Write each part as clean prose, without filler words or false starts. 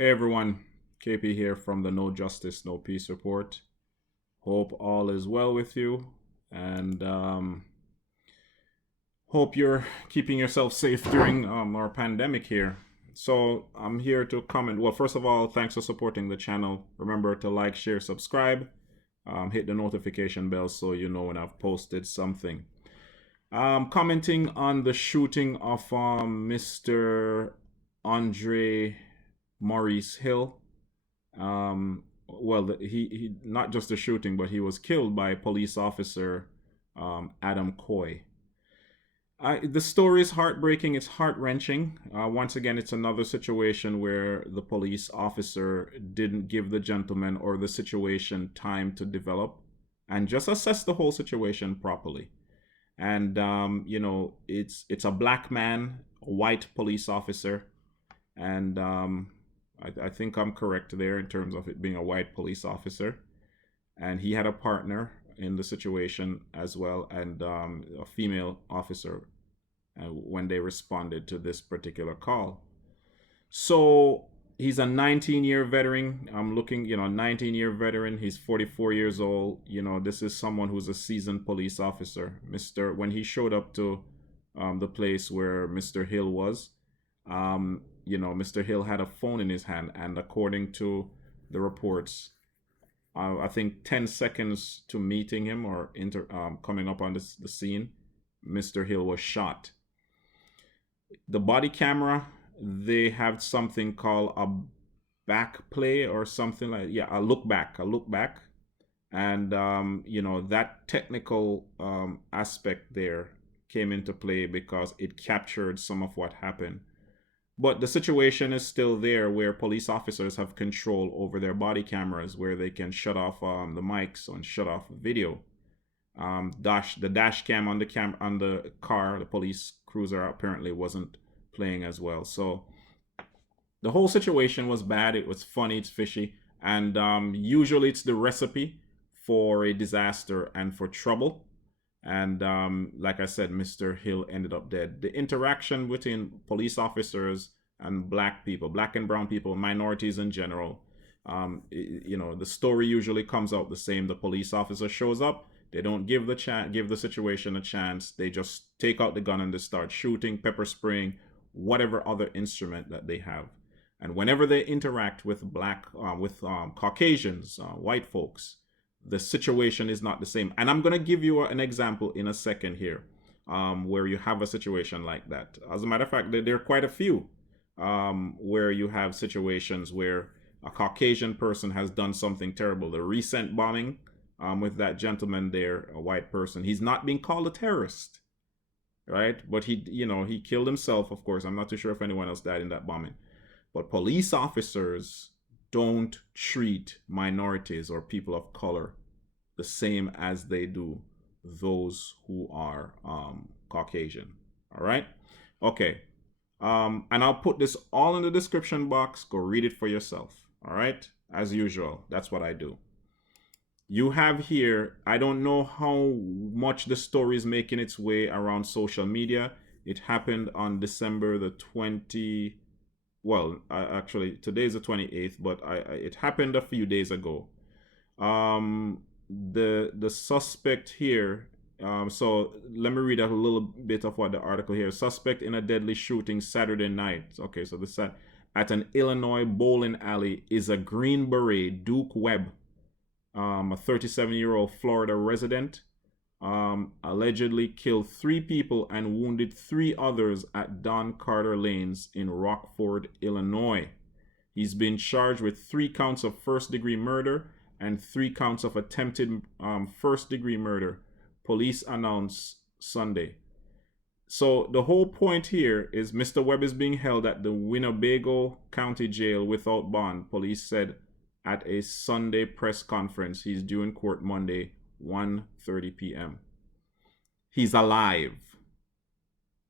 Hey everyone, KP here from the No Justice, No Peace Report. Hope all is well with you and hope you're keeping yourself safe during our pandemic here. So, I'm here to comment. Well, first of all, thanks for supporting the channel. Remember to like, share, subscribe, hit the notification bell so you know when I've posted something. Commenting on the shooting of Mr. Andre Maurice Hill. He not just a shooting, but he was killed by police officer Adam Coy. The story is heartbreaking. It's heart wrenching. Once again, it's another situation where the police officer didn't give the gentleman or the situation time to develop and just assess the whole situation properly. And it's a black man, a white police officer, and I think I'm correct there in terms of it being a white police officer. And he had a partner in the situation as well, and a female officer when they responded to this particular call. So he's a 19-year veteran. I'm looking, 19-year veteran. He's 44 years old. This is someone who's a seasoned police officer. When he showed up to the place where Mr. Hill was, Mr. Hill had a phone in his hand, and according to the reports, I think 10 seconds to meeting him or coming up on the scene, Mr. Hill was shot. The body camera, they have something called a back play or something like, yeah, a look back. And, that technical aspect there came into play because it captured some of what happened. But the situation is still there where police officers have control over their body cameras, where they can shut off the mics and shut off video. The dash cam on the car, the police cruiser apparently wasn't playing as well. So the whole situation was bad. It was funny. It's fishy, and usually it's the recipe for a disaster and for trouble. And like I said, Mr. Hill ended up dead. The interaction between police officers and black people, black and brown people, minorities in general, the story usually comes out the same. The police officer shows up. They don't give the situation a chance. They just take out the gun and they start shooting, pepper spraying, whatever other instrument that they have. And whenever they interact with Caucasians, white folks, the situation is not the same. And I'm going to give you an example in a second here, where you have a situation like that. As a matter of fact, there are quite a few where you have situations where a Caucasian person has done something terrible. The recent bombing with that gentleman there, a white person, he's not being called a terrorist, right? But he killed himself, of course. I'm not too sure if anyone else died in that bombing. But police officers don't treat minorities or people of color the same as they do those who are Caucasian. All right? Okay. And I'll put this all in the description box. Go read it for yourself. All right? As usual, that's what I do. You have here, I don't know how much the story is making its way around social media. It happened on December the 20th. Well, actually, today's the 28th, but it happened a few days ago. The suspect here. So let me read a little bit of what the article here. Suspect in a deadly shooting Saturday night. Okay, so this at an Illinois bowling alley is a Green Beret, Duke Webb, a 37-year-old Florida resident. Allegedly killed 3 people and wounded 3 others at Don Carter Lanes in Rockford, Illinois. He's been charged with 3 counts of first-degree murder and 3 counts of attempted first-degree murder, police announced Sunday. So the whole point here is Mr. Webb is being held at the Winnebago County Jail without bond, police said at a Sunday press conference. He's due in court Monday, 1:30 p.m. He's alive.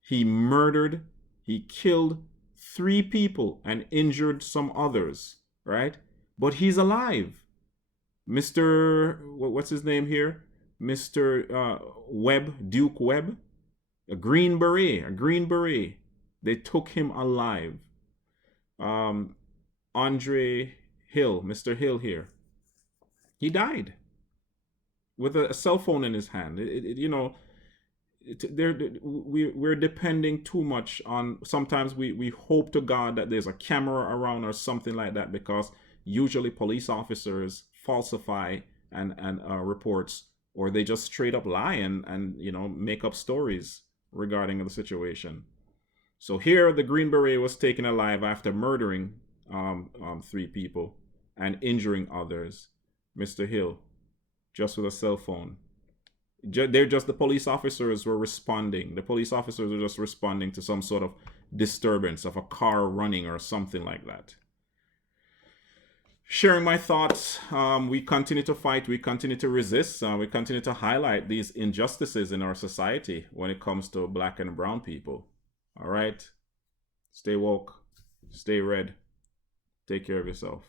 He killed 3 people and injured some others, right? But he's alive. What's his name here? Mr. Webb, Duke Webb, a Green Beret. They took him alive. Andre Hill, Mr. Hill here. He died with a cell phone in his hand. We're depending too much on. Sometimes we hope to God that there's a camera around or something like that, because usually police officers falsify and reports, or they just straight up lie and make up stories regarding the situation. So here, the Green Beret was taken alive after murdering 3 people and injuring others. Mr. Hill, just with a cell phone. The police officers were responding. The police officers were just responding to some sort of disturbance of a car running or something like that. Sharing my thoughts. We continue to fight. We continue to resist. We continue to highlight these injustices in our society when it comes to black and brown people. All right. Stay woke. Stay red. Take care of yourself.